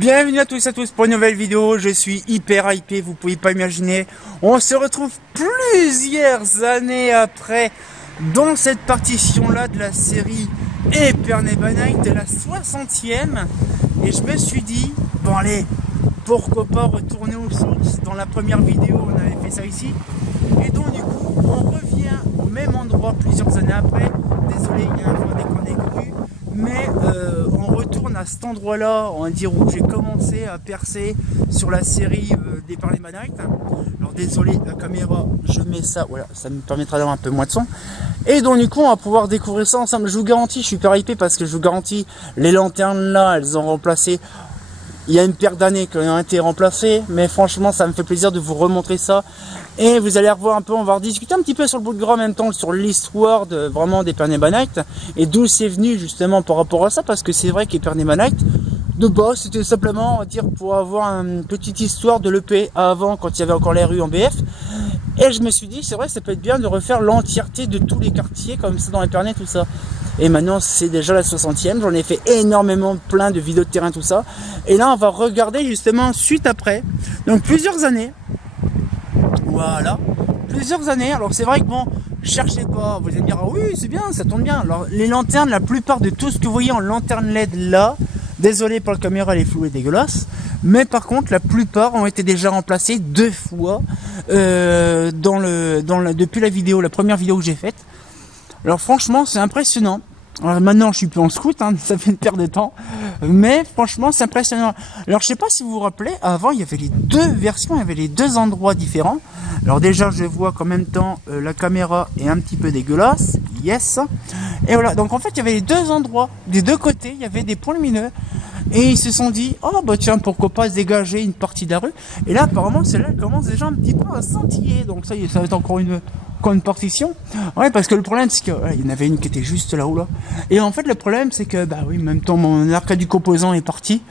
Bienvenue à tous pour une nouvelle vidéo. Je suis hyper hypé, vous pouvez pas imaginer. On se retrouve plusieurs années après dans cette partition là de la série Epernay by Night, la 60e. Et je me suis dit, bon allez, pourquoi pas retourner aux sources. Dans la première vidéo on avait fait ça ici. Et donc du coup on revient au même endroit plusieurs années après. Désolé, il y a un point d'écran cru. Mais on retourne à cet endroit-là, on va dire où j'ai commencé à percer sur la série d'Epernay by Night. Alors désolé, la caméra, je mets ça, voilà, ça me permettra d'avoir un peu moins de son. Et donc du coup, on va pouvoir découvrir ça ensemble. Je vous garantis, je suis hyper hypé parce que je vous garantis, les lanternes là, elles ont remplacé. Il y a une paire d'années qu'elles ont été remplacées, mais franchement, ça me fait plaisir de vous remontrer ça. Et vous allez revoir un peu, on va rediscuter un petit peu sur le bout de gras en même temps, sur l'histoire vraiment d'Epernay by Night, et d'où c'est venu justement par rapport à ça, parce que c'est vrai qu'Epernay by Night, de base, c'était simplement, on va dire, pour avoir une petite histoire de l'EP avant, quand il y avait encore les rues en BF. Et je me suis dit, c'est vrai, ça peut être bien de refaire l'entièreté de tous les quartiers, comme ça dans Epernay, tout ça. Et maintenant, c'est déjà la 60e, j'en ai fait énormément, plein de vidéos de terrain, tout ça. Et là, on va regarder justement suite après, donc plusieurs années. Voilà, plusieurs années. Alors c'est vrai que bon, cherchez pas, vous allez me dire ah oui c'est bien, ça tourne bien. Alors les lanternes, la plupart de tout ce que vous voyez en lanterne LED là, désolé pour la caméra, elle est floue et dégueulasse, mais par contre la plupart ont été déjà remplacées 2 fois depuis la vidéo, la première vidéo que j'ai faite. Alors franchement c'est impressionnant. Alors maintenant je suis plus en scout, hein, ça fait une perte de temps, mais franchement c'est impressionnant. Alors je sais pas si vous vous rappelez, avant il y avait les 2 versions, il y avait les 2 endroits différents. Alors déjà je vois qu'en même temps la caméra est un petit peu dégueulasse, yes. Et voilà, donc en fait il y avait les 2 endroits, des 2 côtés, il y avait des points lumineux. Et ils se sont dit, oh bah tiens, pourquoi pas se dégager une partie de la rue. Et là apparemment celle-là elle commence déjà un petit peu à scintiller, donc ça y est, ça va être encore une partition. Ouais, parce que le problème c'est que il y en avait une qui était juste là-haut là. Et en fait le problème c'est que bah oui, en même temps mon arcade du composant est parti.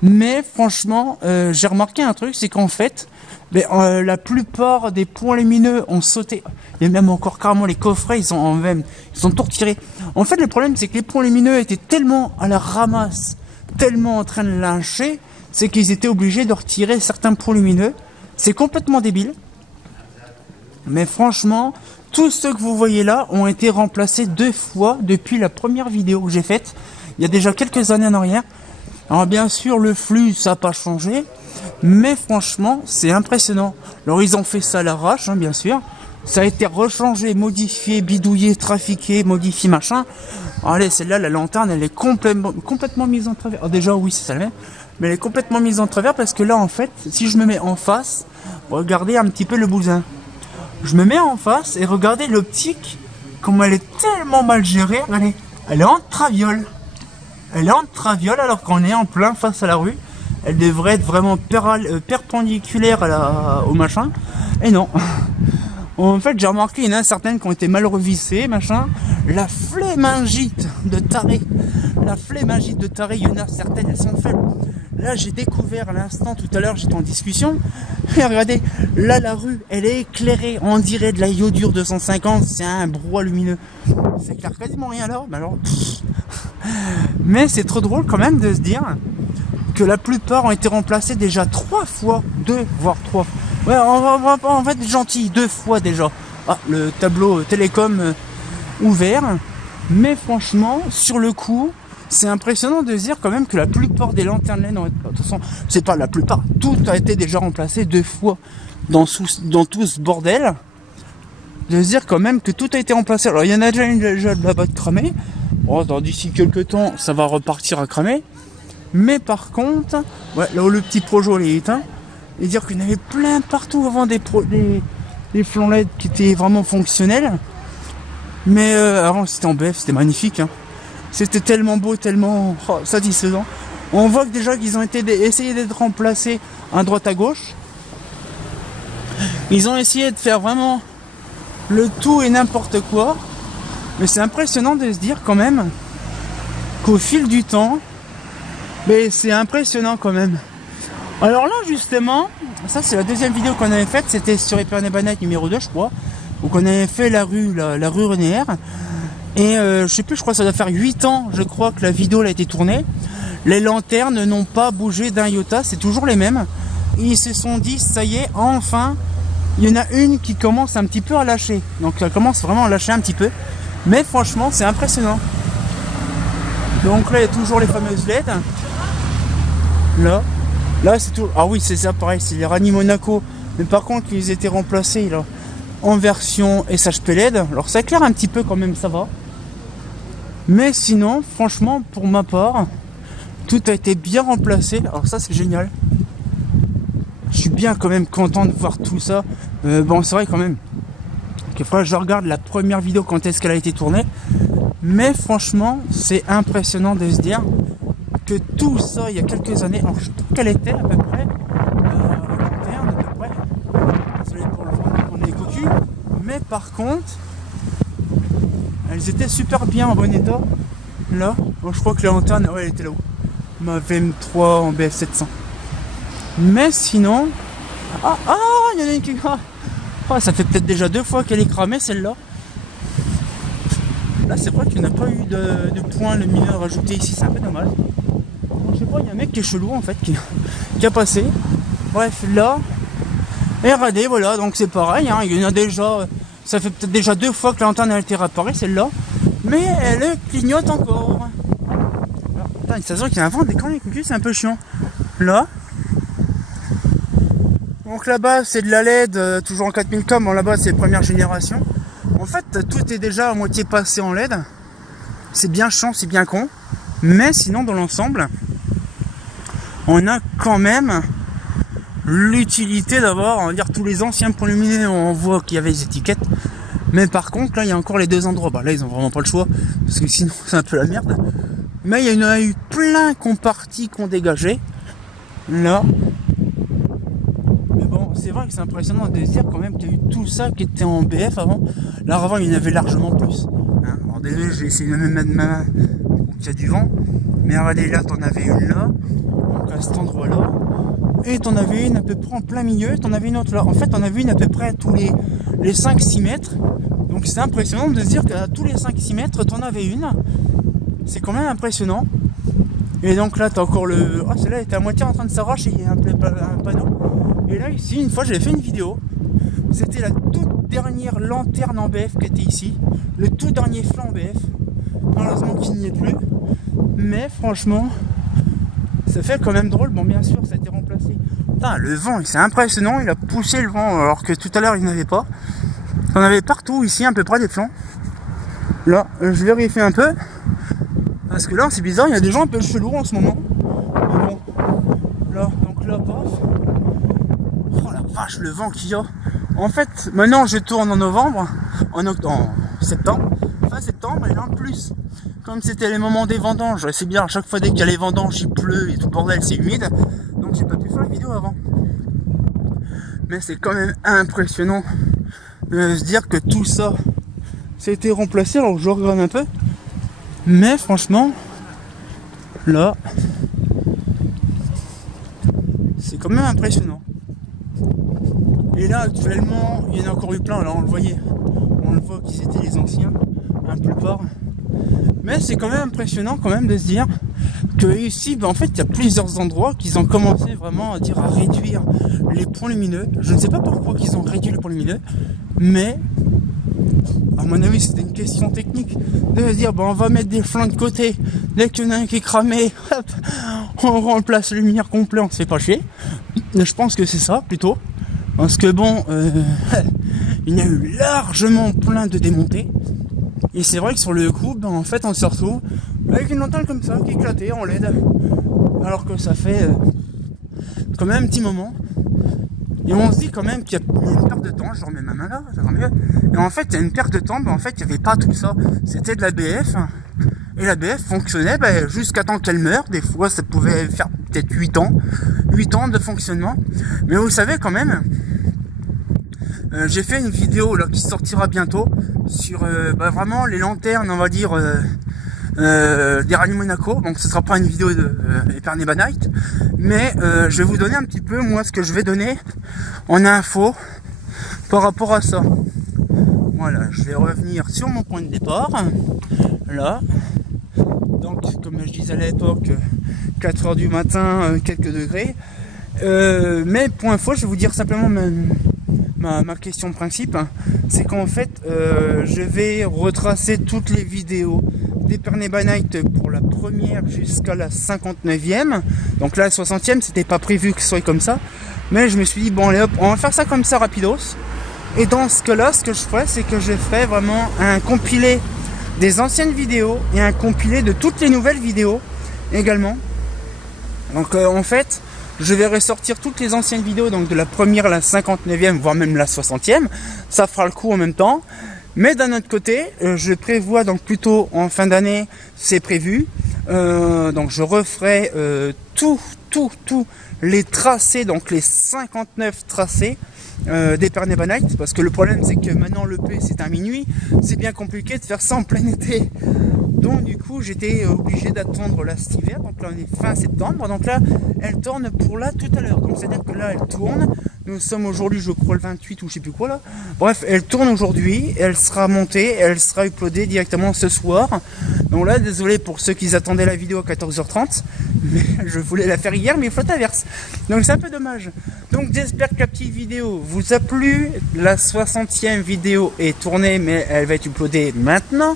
Mais franchement, j'ai remarqué un truc, c'est qu'en fait, la plupart des points lumineux ont sauté. Il y a même encore carrément les coffrets, ils sont tout retirés. En fait le problème c'est que les points lumineux étaient tellement à la ramasse, tellement en train de lyncher, c'est qu'ils étaient obligés de retirer certains points lumineux. C'est complètement débile. Mais franchement, tous ceux que vous voyez là ont été remplacés 2 fois depuis la première vidéo que j'ai faite, il y a déjà quelques années en arrière. Alors bien sûr, le flux, ça n'a pas changé, mais franchement, c'est impressionnant. Alors ils ont fait ça à l'arrache, hein, bien sûr. Ça a été rechangé, modifié, bidouillé, trafiqué, modifié, machin. Alors, allez, celle-là, la lanterne, elle est complètement mise en travers. Alors, déjà, oui, c'est ça, mais elle est complètement mise en travers parce que là, en fait, si je me mets en face, regardez un petit peu le bousin. Je me mets en face et regardez l'optique, comme elle est tellement mal gérée. Regardez, elle est en traviole. Elle est en traviole alors qu'on est en plein face à la rue. Elle devrait être vraiment perpendiculaire au machin. Et non. En fait, j'ai remarqué qu'il y en a certaines qui ont été mal revissées, machin. La flémingite de taré. La flémingite de taré, il y en a certaines, elles sont faibles. Là, j'ai découvert à l'instant, tout à l'heure, j'étais en discussion. Et regardez, là, la rue, elle est éclairée. On dirait de la iodure 250, c'est un brouhaha lumineux. Ça éclaire quasiment rien là, mais alors... Mais c'est trop drôle quand même de se dire que la plupart ont été remplacés déjà 3 fois, 2 voire 3 fois. Ouais, on va être gentil, 2 fois déjà. Ah, le tableau télécom ouvert. Mais franchement, sur le coup, c'est impressionnant de se dire quand même que la plupart des lanternes LED, de toute façon, c'est pas la plupart, tout a été déjà remplacé 2 fois dans tout ce bordel. De se dire quand même que tout a été remplacé. Alors il y en a déjà une là-bas de cramée. Bon, d'ici quelques temps, ça va repartir à cramer. Mais par contre, ouais, là où le petit projo il est éteint, et dire qu'il y en avait plein partout avant des flancs LED qui étaient vraiment fonctionnels. Mais avant c'était en BF, c'était magnifique. Hein. C'était tellement beau, tellement satisfaisant. On voit que déjà qu'ils ont essayé d'être remplacés à droite à gauche. Ils ont essayé de faire vraiment le tout et n'importe quoi. Mais c'est impressionnant de se dire quand même qu'au fil du temps, mais c'est impressionnant quand même. Alors là justement, ça c'est la deuxième vidéo qu'on avait faite, c'était sur Epernay by Night numéro 2 je crois, où on avait fait la rue Renéère. Et je sais plus, je crois que ça doit faire 8 ans je crois que la vidéo elle a été tournée. Les lanternes n'ont pas bougé d'un iota, c'est toujours les mêmes. Ils se sont dit, ça y est, enfin, il y en a une qui commence un petit peu à lâcher. Donc elle commence vraiment à lâcher un petit peu. Mais franchement, c'est impressionnant. Donc là, il y a toujours les fameuses LED. Là c'est tout. Ah oui, c'est ça, pareil, c'est les Rani Monaco. Mais par contre, ils étaient remplacés là en version SHP LED. Alors ça éclaire un petit peu quand même, ça va. Mais sinon, franchement, pour ma part, tout a été bien remplacé. Alors ça, c'est génial. Je suis bien quand même content de voir tout ça. Bon, c'est vrai quand même que je regarde la première vidéo quand est-ce qu'elle a été tournée. Mais franchement, c'est impressionnant de se dire que tout ça, il y a quelques années, alors je trouve qu'elle était à peu près lanterne, à peu près. Désolé pour le vent, on est cocu. Mais par contre, elles étaient super bien en bon état. Là, bon, je crois que la lanterne, ouais, elle était là-haut. Ma VM3 en BF700. Mais sinon, il y en a une qui ça fait peut-être déjà 2 fois qu'elle est cramée celle-là. Là, c'est vrai qu'il n'y a pas eu de points lumineux rajoutés ici, c'est un peu dommage. Je sais pas, il y a un mec qui est chelou en fait qui a passé. Bref, là, RAD, voilà, donc c'est pareil, hein, il y en a déjà, ça fait peut-être déjà 2 fois que la lanterne a été réparée, celle-là, mais elle clignote encore. Alors, putain, ça se voit qu'il y a un vent d'écran, les coucus, c'est un peu chiant. Là, donc là-bas c'est de la LED, toujours en 4000 comme, là-bas c'est première génération. En fait, tout est déjà à moitié passé en LED. C'est bien chiant, c'est bien con. Mais sinon, dans l'ensemble, on a quand même l'utilité d'avoir, on va dire, tous les anciens points lumineux, on voit qu'il y avait les étiquettes. Mais par contre, là, il y a encore les 2 endroits. Bah, là, ils ont vraiment pas le choix, parce que sinon, c'est un peu la merde. Mais il y en a eu plein qui ont parti, qui ont dégagé. Là. Mais bon, c'est vrai que c'est impressionnant de se dire quand même qu'il y a eu tout ça qui était en BF avant. Là, avant, il y en avait largement plus. Hein, alors, désolé, j'ai essayé de mettre ma main. Il y a du vent. Mais regardez, là, t'en avais une là. Donc, à cet endroit-là. Et t'en avais une à peu près en plein milieu. T'en avais une autre là. En fait, t'en avais une à peu près à tous les 5-6 mètres. Donc, c'est impressionnant de se dire qu'à tous les 5-6 mètres, t'en avais une. C'est quand même impressionnant. Et donc là, t'as encore le... Ah, celle-là était à moitié en train de s'arracher. Il y a un panneau. Et là, ici, une fois, j'avais fait une vidéo. C'était la toute dernière lanterne en BF qui était ici. Le tout dernier flanc en BF. Malheureusement qu'il n'y est plus. Mais franchement, ça fait quand même drôle. Bon, bien sûr, ça a été remplacé. Putain, le vent, c'est impressionnant. Il a poussé le vent alors que tout à l'heure, il n'y en avait pas. Il y en avait partout ici, à peu près des flancs. Là, je vérifie un peu. Parce que là, c'est bizarre, il y a des gens un peu chelous en ce moment. Mais bon, là, donc là, paf. Oh la vache, le vent qu'il y a. En fait, maintenant, je tourne en novembre, en septembre, fin septembre, et là, en plus, comme c'était les moments des vendanges, c'est bien, à chaque fois dès qu'il y a les vendanges, il pleut et tout bordel, c'est humide. Donc, j'ai pas pu faire la vidéo avant. Mais c'est quand même impressionnant de se dire que tout ça, c'était remplacé. Alors, je regarde un peu. Mais franchement, là, c'est quand même impressionnant. Et là, actuellement, il y en a encore eu plein. Là, on le voyait. On le voit qui c'était les anciens, la plupart. Mais c'est quand même impressionnant quand même de se dire que ici, en fait, il y a plusieurs endroits qu'ils ont commencé vraiment à dire à réduire les points lumineux. Je ne sais pas pourquoi qu'ils ont réduit les points lumineux, mais à mon avis, c'était une question technique de se dire, bon, on va mettre des flancs de côté. Dès qu'il y en a un qui est cramé, hop, on remplace le lumière complet, on se fait pas chier. Je pense que c'est ça, plutôt. Parce que bon, il y a eu largement plein de démontés. Et c'est vrai que sur le coup, ben, en fait, on se retrouve avec une lanterne comme ça, qui est éclatée en LED. Alors que ça fait quand même un petit moment. Et on se dit quand même qu'il y a une perte de temps. Je remets ma main là, ça va mieux. Et en fait, il y a une perte de temps, mais en fait, il n'y avait pas tout ça. C'était de la BF. Et la BF fonctionnait jusqu'à temps qu'elle meure. Des fois, ça pouvait faire peut-être 8 ans. 8 ans de fonctionnement. Mais vous savez quand même, j'ai fait une vidéo là qui sortira bientôt sur vraiment les lanternes, on va dire, des Rani Monaco. Donc ce sera pas une vidéo de Epernay Night, mais je vais vous donner un petit peu moi ce que je vais donner en info par rapport à ça. Voilà, je vais revenir sur mon point de départ. Là, vente, comme je disais à l'époque, 4 heures du matin, quelques degrés. Mais pour info, je vais vous dire simplement ma question de principe, hein. C'est qu'en fait, je vais retracer toutes les vidéos d'Épernay by Night pour la première jusqu'à la 59e. Donc là, la 60e, c'était pas prévu que ce soit comme ça. Mais je me suis dit, bon allez hop, on va faire ça comme ça rapidos. Et dans ce cas-là, ce que je ferai, c'est que je ferai vraiment un compilé des anciennes vidéos et un compilé de toutes les nouvelles vidéos également. Donc en fait, je vais ressortir toutes les anciennes vidéos, donc de la première à la 59e, voire même la 60e. Ça fera le coup en même temps. Mais d'un autre côté, je prévois donc plutôt en fin d'année, c'est prévu. Donc je referai tous les tracés, donc les 59 tracés d'Épernay by Night, parce que le problème c'est que maintenant le P c'est à minuit, c'est bien compliqué de faire ça en plein été. Donc du coup j'étais obligé d'attendre là cet hiver, donc là on est fin septembre, donc là elle tourne pour là tout à l'heure, donc c'est à dire que là elle tourne, nous sommes aujourd'hui je crois le 28 ou je sais plus quoi là, bref elle tourne aujourd'hui, elle sera montée, elle sera uploadée directement ce soir. Donc là désolé pour ceux qui attendaient la vidéo à 14h30, mais je voulais la faire hier mais il flotte inverse, donc c'est un peu dommage. Donc j'espère que la petite vidéo vous a plu, la 60e vidéo est tournée mais elle va être uploadée maintenant,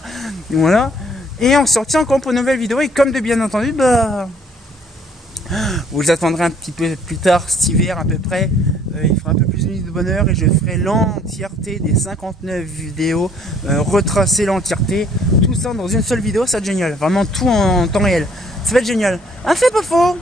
voilà. Et on se retient encore pour une nouvelle vidéo. Et comme de bien entendu, vous attendrez un petit peu plus tard cet hiver à peu près. Il fera un peu plus de nuit de bonheur et je ferai l'entièreté des 59 vidéos, retracer l'entièreté, tout ça dans une seule vidéo, ça va être génial. Vraiment tout en temps réel. Ça va être génial. Ah, c'est pas faux.